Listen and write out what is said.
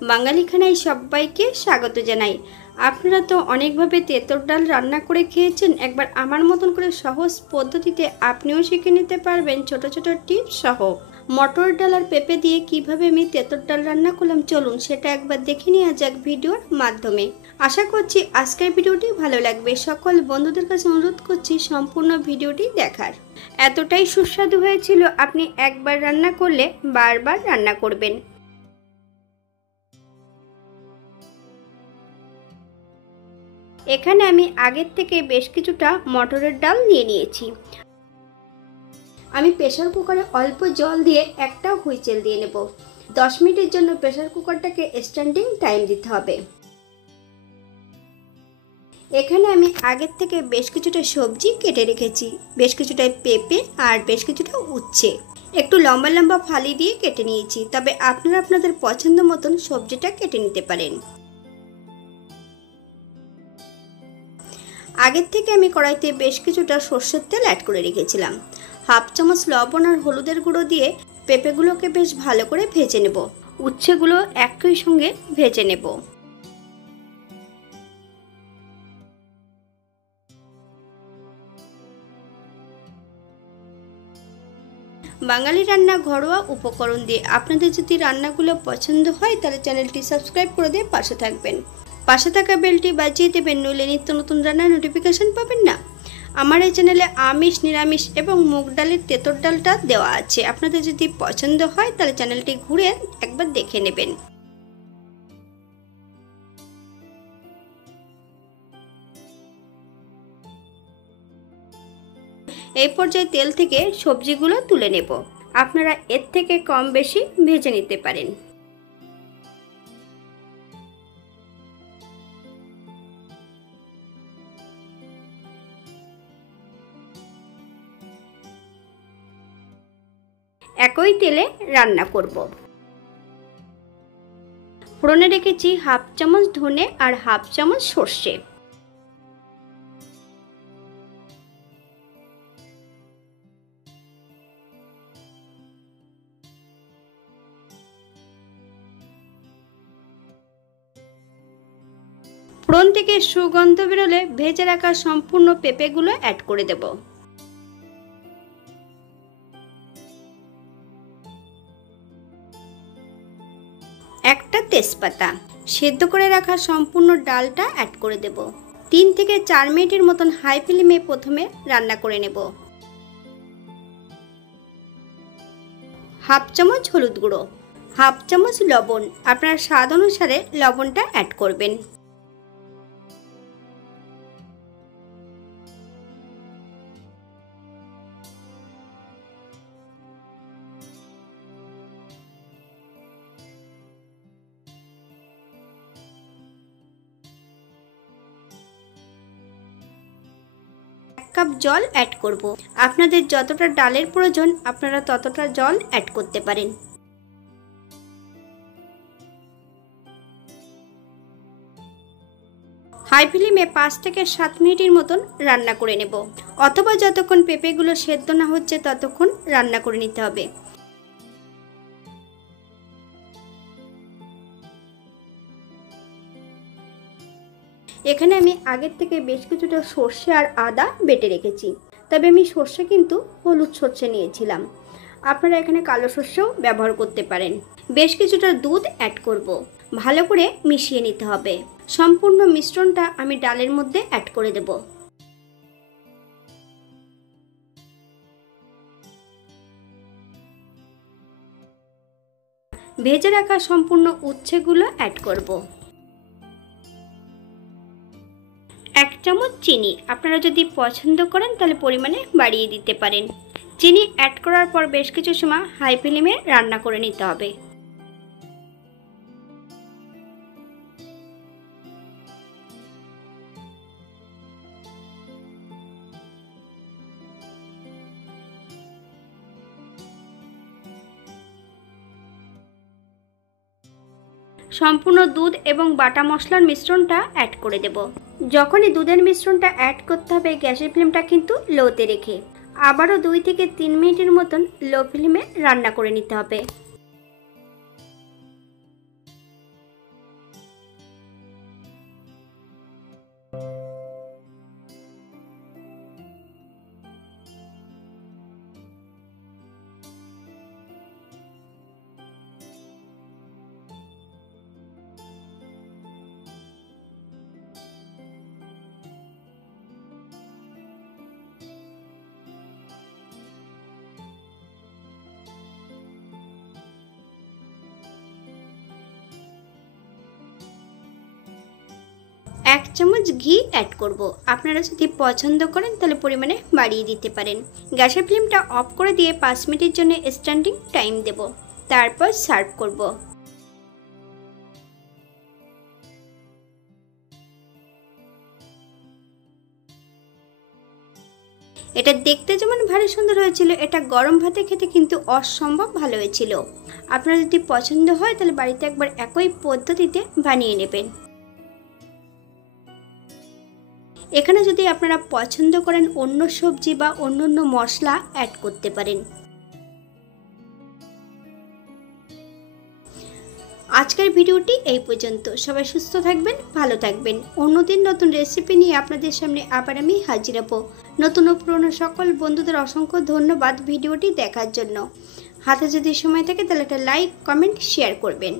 বাঙালি খানায় সবাইকে স্বাগত জানাই। আপনারা তো অনেকভাবে তেঁতুল ডাল রান্না করে খেয়েছেন। একবার আমার মতন করে সহজ পদ্ধতিতে আপনিও শিখে নিতে পারবেন ছোট ছোট টিপস সহ। মটর ডাল আর পেঁপে দিয়ে কিভাবে আমি তেঁতুল ডাল রান্না করলাম, চলুন সেটা একবার দেখে নেওয়া যাক ভিডিওর মাধ্যমে। আশা করছি আজকের ভিডিওটি ভালো লাগবে। সকল বন্ধুদের কাছে অনুরোধ করছি সম্পূর্ণ ভিডিওটি দেখার। এতটাই সুস্বাদু হয়েছিল, আপনি একবার রান্না করলে বারবার রান্না করবেন। এখানে আমি আগের থেকে বেশ কিছুটা মটরের ডাল নিয়ে নিয়েছি। আমি প্রেসার কুকারে অল্প জল দিয়ে একটা হুইসেল দিয়ে নেব। 10 মিনিটের জন্য প্রেসার কুকারটাকে স্ট্যান্ডিং টাইম দিতে হবে। এখানে আমি আগের থেকে বেশ কিছুটা সবজি কেটে রেখেছি। বেশ কিছুটা পেঁপে আর বেশ কিছুটা উচ্ছে একটু লম্বা লম্বা ফালি দিয়ে কেটে নিয়েছি। তবে আপনারা আপনাদের পছন্দ মতন সবজিটা কেটে নিতে পারেন। আগের থেকে আমি কড়াইতে বেশ কিছুটা সর্ষের তেল অ্যাড করে রেখেছিলাম। হাফ চামচ লবণ আর হলুদের গুঁড়ো দিয়ে পেঁপেগুলোকে বেশ ভালো করে ভেজে নেব। উচ্ছেগুলো একই সঙ্গে ভেজে নেব। বাঙালি রান্না ঘরোয়া উপকরণ দিয়ে আপনাদের যদি রান্নাগুলো পছন্দ হয় তাহলে চ্যানেলটি সাবস্ক্রাইব করে দিয়ে পাশে থাকবেন। পাশে থাকা বেলটি বাজিয়ে দেবেন, নইলে নিত্য নতুন রান্নার নোটিফিকেশন পাবেন না। আমার এই চ্যানেলে আমিষ, নিরামিষ এবং মুগ ডালের তেঁতুল ডালটা দেওয়া আছে। আপনাদের যদি পছন্দ হয় তাহলে চ্যানেলটি ঘুরে একবার দেখে নেবেন। এই পর্যায়ে তেল থেকে সবজিগুলো তুলে নেব। আপনারা এর থেকে কম বেশি ভেজে নিতে পারেন। একই তেলে রান্না করব। ফোড়নে রেখেছি হাফ চামচ ধনে আর হাফ চামচ সর্ষে। ফোড়ন থেকে সুগন্ধ বেরোলে ভেজে রাখা সম্পূর্ণ পেঁপেগুলো অ্যাড করে দেব। একটা তেজপাতা, সেদ্ধ করে রাখা সম্পূর্ণ ডালটা অ্যাড করে দেব। 3 থেকে 4 মিনিটের মতন হাই ফ্লেমে প্রথমে রান্না করে নেব। হাফ চামচ হলুদ গুঁড়ো, হাফ চামচ লবণ, আপনার স্বাদ অনুসারে লবণটা অ্যাড করবেন। কাপ জল অ্যাড করব। আপনাদের যতটা ডালের প্রয়োজন আপনারা ততটা জল অ্যাড করতে পারেন। হাই ফ্লেমে 5 থেকে 7 মিনিটের মতন রান্না করে নেব, অথবা যতক্ষণ পেঁপেগুলো সেদ্ধ না হচ্ছে ততক্ষণ রান্না করে নিতে হবে। এখানে আমি আগের থেকে বেশ কিছুটা সর্ষে আর আদা বেটে রেখেছি। তবে আমি সর্ষে কিন্তু হলুদ সর্ষে নিয়েছিলাম। আপনারা এখানে কালো সর্ষেও ব্যবহার করতে পারেন। বেশ কিছুটা দুধ অ্যাড করব। ভালো করে মিশিয়ে নিতে হবে। সম্পূর্ণ মিশ্রণটা আমি ডালের মধ্যে অ্যাড করে দেব। ভেজে রাখা সম্পূর্ণ উচ্ছেগুলো অ্যাড করব। 1 চামচ চিনি, আপনারা যদি পছন্দ করেন তাহলে পরিমাণে বাড়িয়ে দিতে পারেন। চিনি অ্যাড করার পর বেশ কিছু সময় হাই ফ্লেমে রান্না করে নিতে হবে। সম্পূর্ণ দুধ এবং বাটা মশলার মিশ্রণটা অ্যাড করে দেব। যখনই দুধের মিশ্রণটা অ্যাড করতে হবে গ্যাসের ফ্লেমটা কিন্তু লোতে রেখে আবারও 2 থেকে 3 মিনিটের মতন লো ফ্লেমে রান্না করে নিতে হবে। 1 চামচ ঘি অ্যাড করব। আপনারা যদি পছন্দ করেন তাহলে পরিমাণে বাড়িয়ে দিতে পারেন। গ্যাসের ফ্লেমটা অফ করে দিয়ে 5 মিনিটের জন্য স্ট্যান্ডিং টাইম দেব, তারপর সার্ভ করব। এটা দেখতে যেমন ভারী সুন্দর হয়েছিল, এটা গরম ভাতে খেতে কিন্তু অসম্ভব ভালো হয়েছিল। আপনার যদি পছন্দ হয় তাহলে বাড়িতে একবার একই পদ্ধতিতে বানিয়ে নেবেন। এখানে যদি আপনারা পছন্দ করেন অন্য সবজি বা অন্য মশলা অ্যাড করতে পারেন। আজকের ভিডিওটি এই পর্যন্ত। সবাই সুস্থ থাকবেন, ভালো থাকবেন। অন্যদিন নতুন রেসিপি নিয়ে আপনাদের সামনে আবার আমি হাজির হব। নতুন ও পুরনো সকল বন্ধুদের অসংখ্য ধন্যবাদ ভিডিওটি দেখার জন্য। হাতে যদি সময় থাকে তাহলে একটা লাইক, কমেন্ট, শেয়ার করবেন।